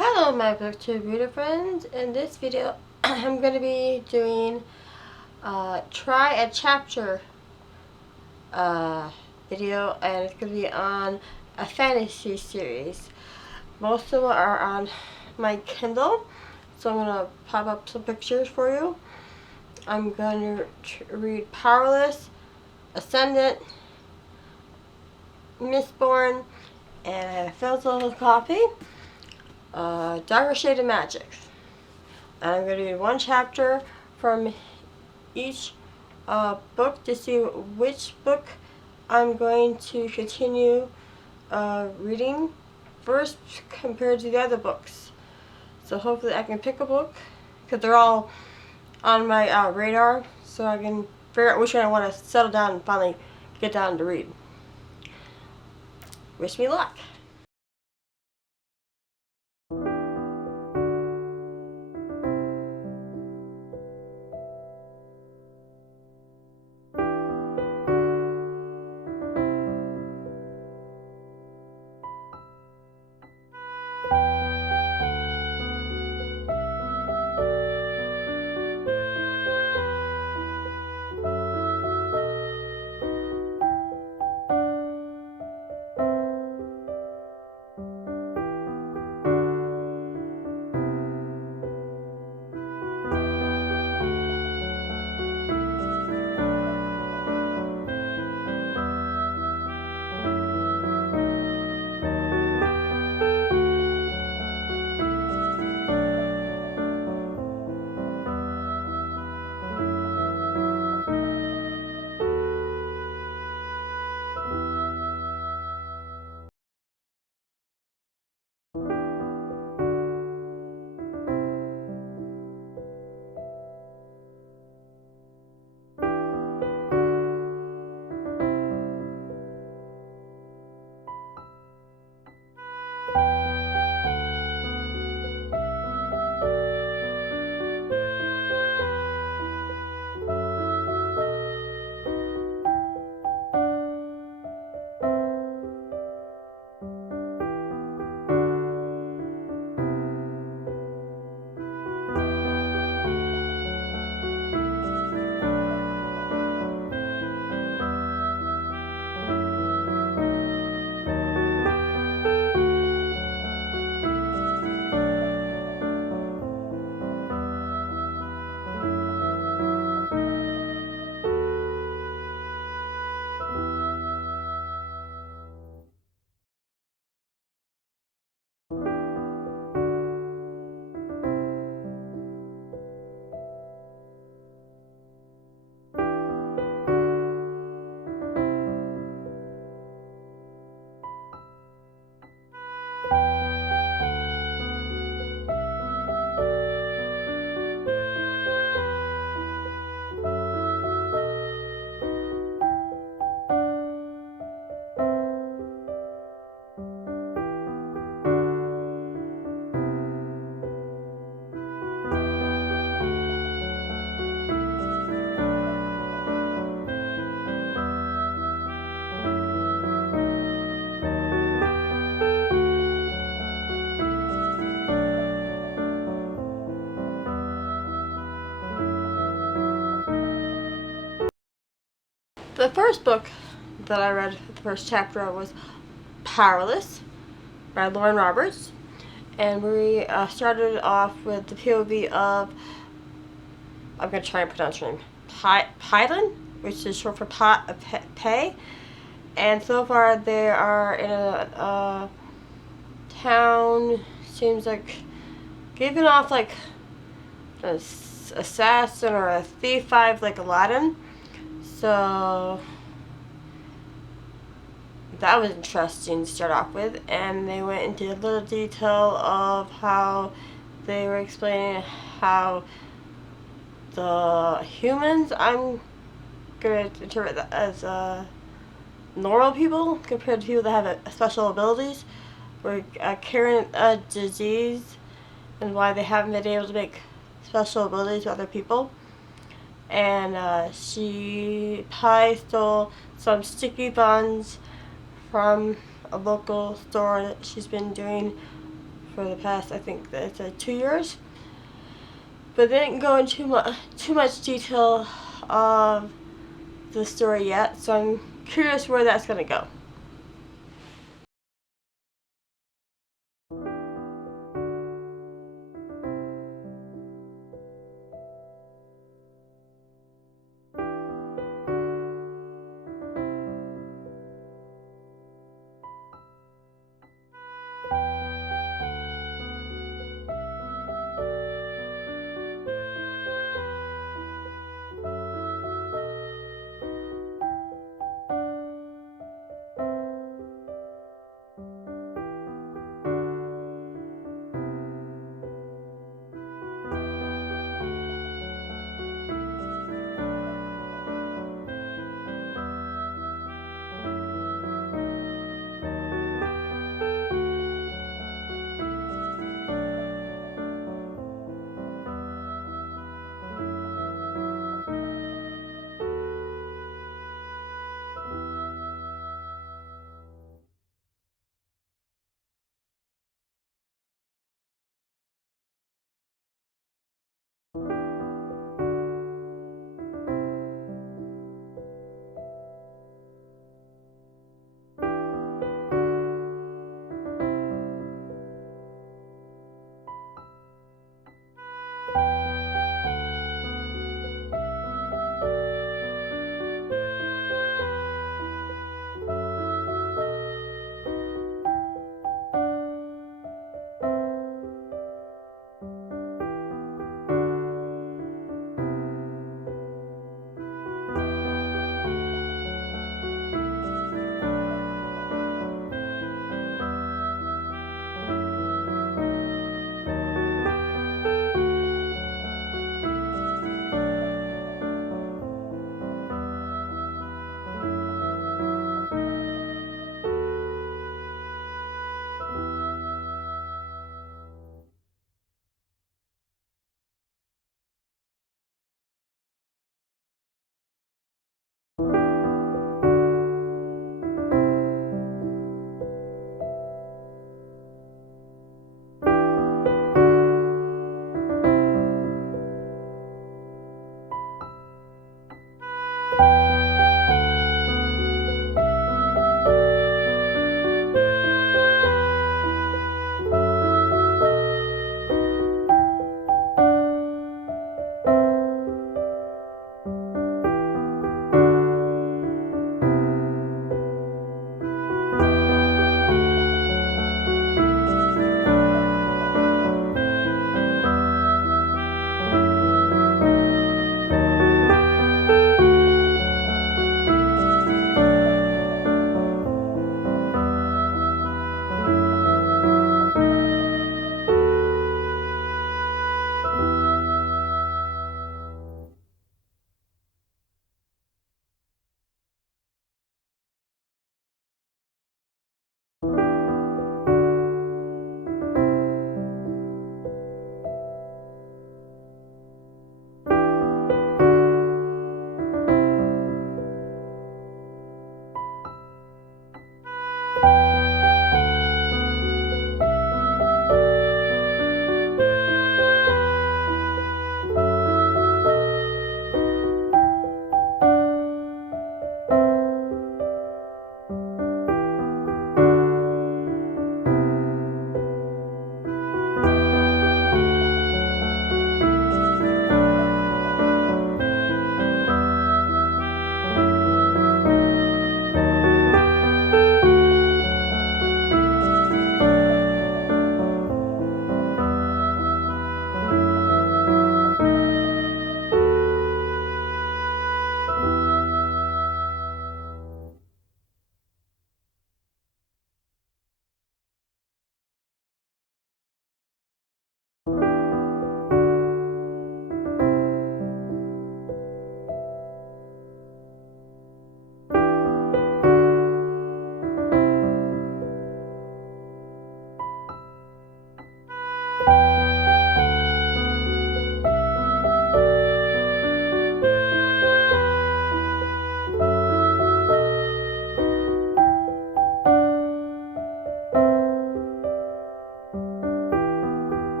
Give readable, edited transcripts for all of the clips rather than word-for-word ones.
Hello my booktube reader friends. In this video I'm going to be doing try a chapter video, and it's going to be on a fantasy series. Most of them are on my Kindle, so I'm going to pop up some pictures for you. I'm going to read Powerless, Ascendant, Mistborn, and I have a physical copy. Darker Shade of Magic. And I'm going to read one chapter from each book to see which book I'm going to continue reading first compared to the other books. So hopefully I can pick a book, because they're all on my radar, so I can figure out which one I want to settle down and finally get down to read. Wish me luck. The first book that I read, the first chapter of, was Powerless by Lauren Roberts. And we started off with the POV of, I'm going to try and pronounce her name, Pylan, which is short for Pay. And so far they are in a town, seems like giving off like an assassin or a thief vibe, like Aladdin. So that was interesting to start off with, and they went into a little detail of how they were explaining how the humans, I'm going to interpret that as normal people compared to people that have special abilities, were carrying a disease, and why they haven't been able to make special abilities to other people. And Pi stole some sticky buns from a local store that she's been doing for the past, I think that it's 2 years. But they didn't go into too much detail of the story yet, so I'm curious where that's going to go.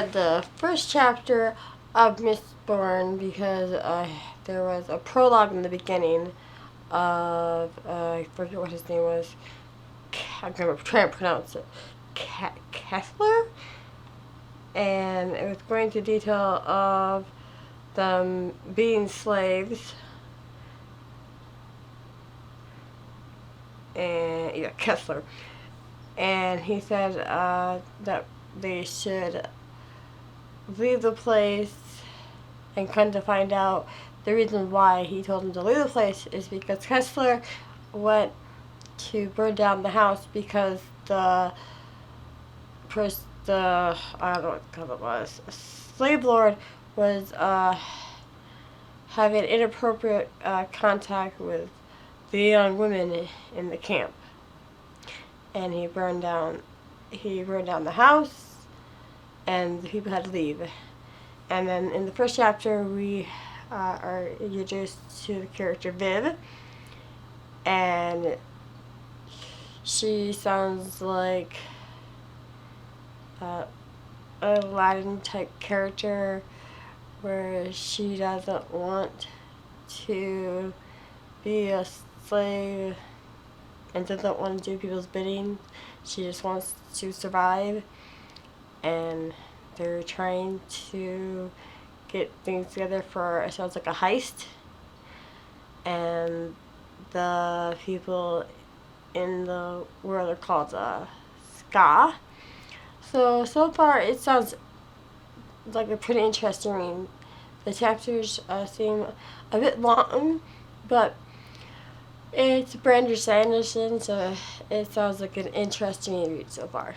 read the first chapter of Mistborn because there was a prologue in the beginning of I forget what his name was. I'm gonna try and pronounce it. Kessler, and it was going into detail of them being slaves. And yeah, Kessler, and he said that they should leave the place, and come to find out the reason why he told them to leave the place is because Kessler went to burn down the house because the I don't know what color it was, a slave lord was having inappropriate contact with the young women in the camp, and he burned down the house, and the people had to leave. And then in the first chapter, we are introduced to the character Viv, and she sounds like a Aladdin type character, where she doesn't want to be a slave and doesn't want to do people's bidding. She just wants to survive, and they're trying to get things together for, it sounds like a heist, and the people in the world are called Ska. So far it sounds like a pretty interesting read. The chapters seem a bit long, but it's Brandon Sanderson, so it sounds like an interesting read so far.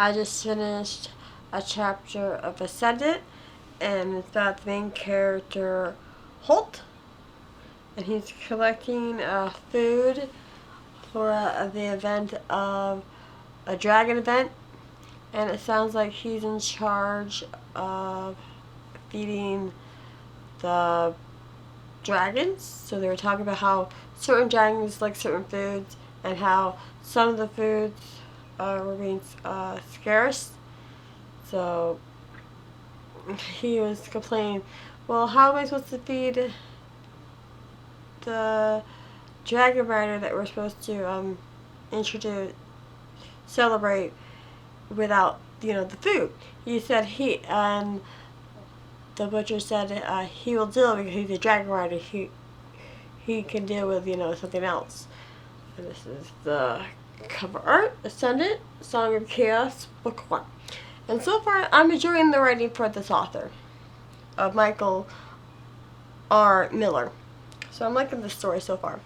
I just finished a chapter of Ascendant, and it's about the main character, Holt, and he's collecting food for the event of a dragon event, and it sounds like he's in charge of feeding the dragons. So they were talking about how certain dragons like certain foods, and how some of the foods were being scarce. So he was complaining, well, how am I supposed to feed the dragon rider that we're supposed to introduce, celebrate, without the food? He said the butcher said he will deal because he's a dragon rider. He can deal with something else. And this is the cover art. Ascendant, Song of Chaos, Book 1. And so far, I'm enjoying the writing for this author, of Michael R. Miller. So I'm liking this story so far.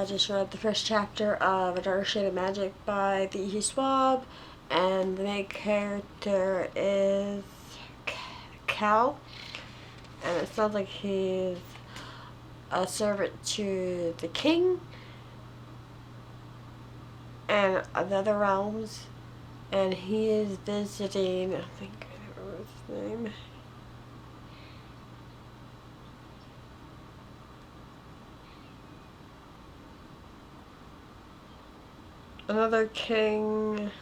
I just read the first chapter of A Darker Shade of Magic by the E. Schwab, and the main character is Cal, and it sounds like he's a servant to the king and the other realms, and he is visiting, I think I remember his name. Another king,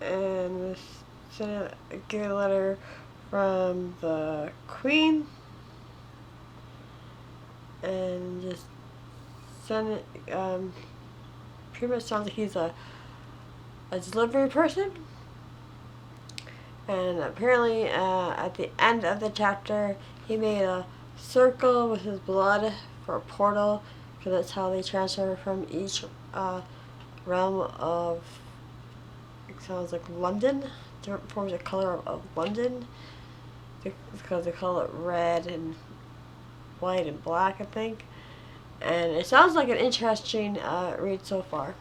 and get a letter from the queen, and just send it. Pretty much sounds like he's a delivery person. And apparently, at the end of the chapter, he made a circle with his blood for a portal, because that's how they transfer from each realm of, it sounds like London, different forms of color of London, because they call it red and white and black, I think. And it sounds like an interesting read so far.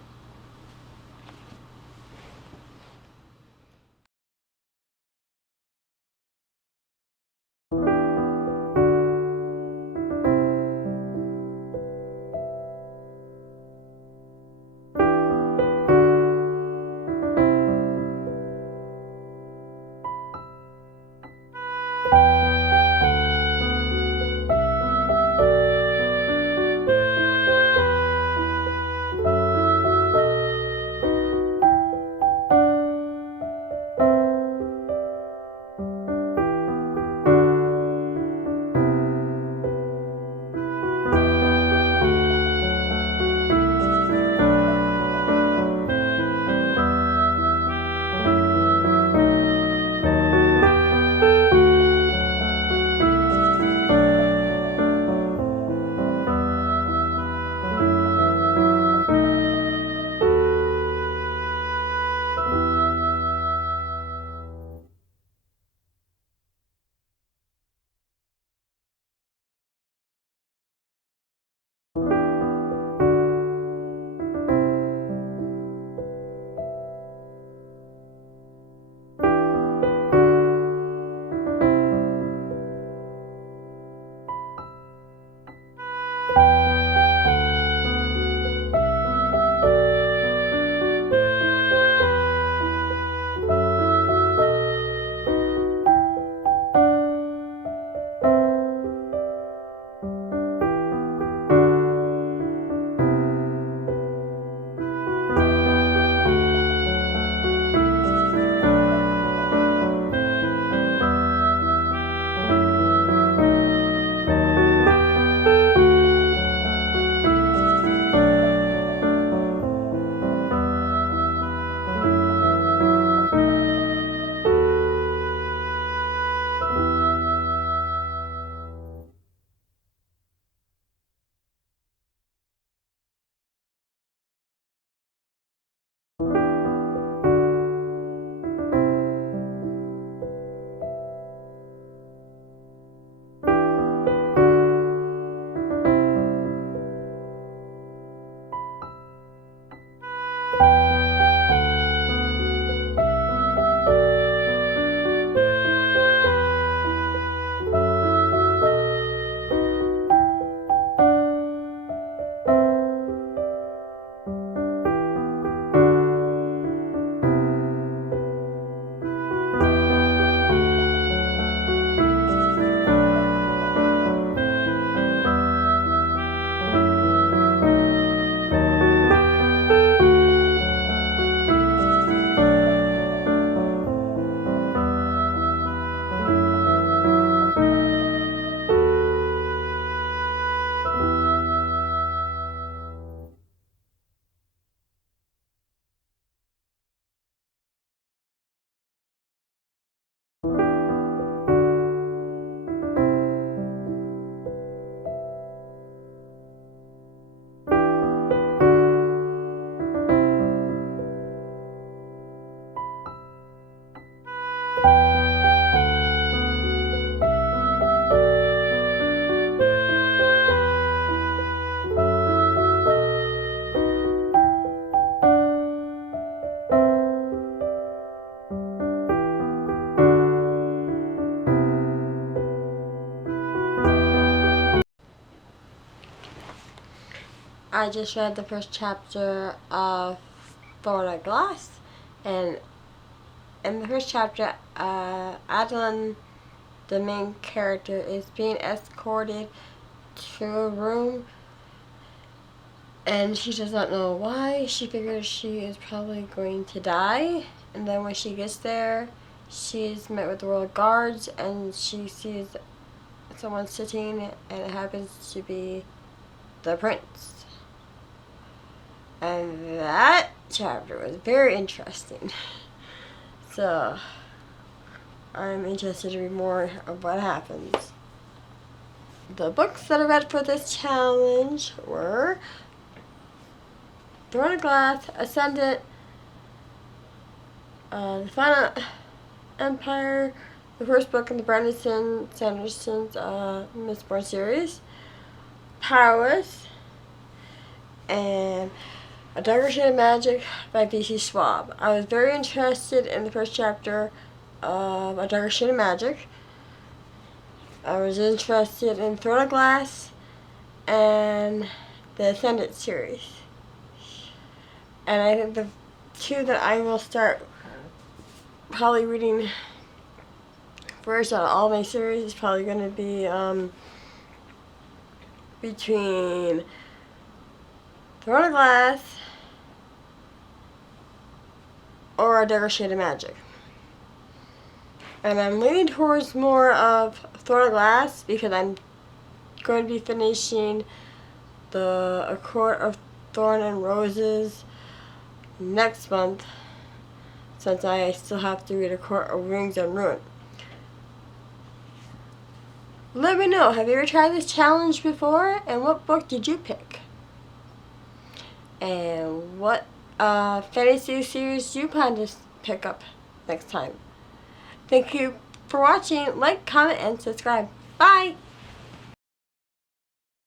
I just read the first chapter of Thorn of Glass, and in the first chapter, Adeline, the main character, is being escorted to a room, and she does not know why. She figures she is probably going to die, and then when she gets there, she's met with the royal guards, and she sees someone sitting, and it happens to be the prince. And that chapter was very interesting. So, I'm interested to read more of what happens. The books that I read for this challenge were Throne of Glass, Ascendant, The Final Empire, the first book in the Brandon Sanderson's Mistborn series, Powerless, and A Darker Shade of Magic by V.C. Schwab. I was very interested in the first chapter of A Darker Shade of Magic. I was interested in Throne of Glass and the Ascendant series. And I think the two that I will start probably reading first out of all my series is probably going to be between Throne of Glass or A Darker Shade of Magic. And I'm leaning towards more of Throne of Glass because I'm going to be finishing the A Court of Thorn and Roses next month, since I still have to read A Court of Rings and Ruin. Let me know, have you ever tried this challenge before, and what book did you pick? And what fantasy series do you plan to pick up next time? Thank you for watching. Like, comment, and subscribe. Bye!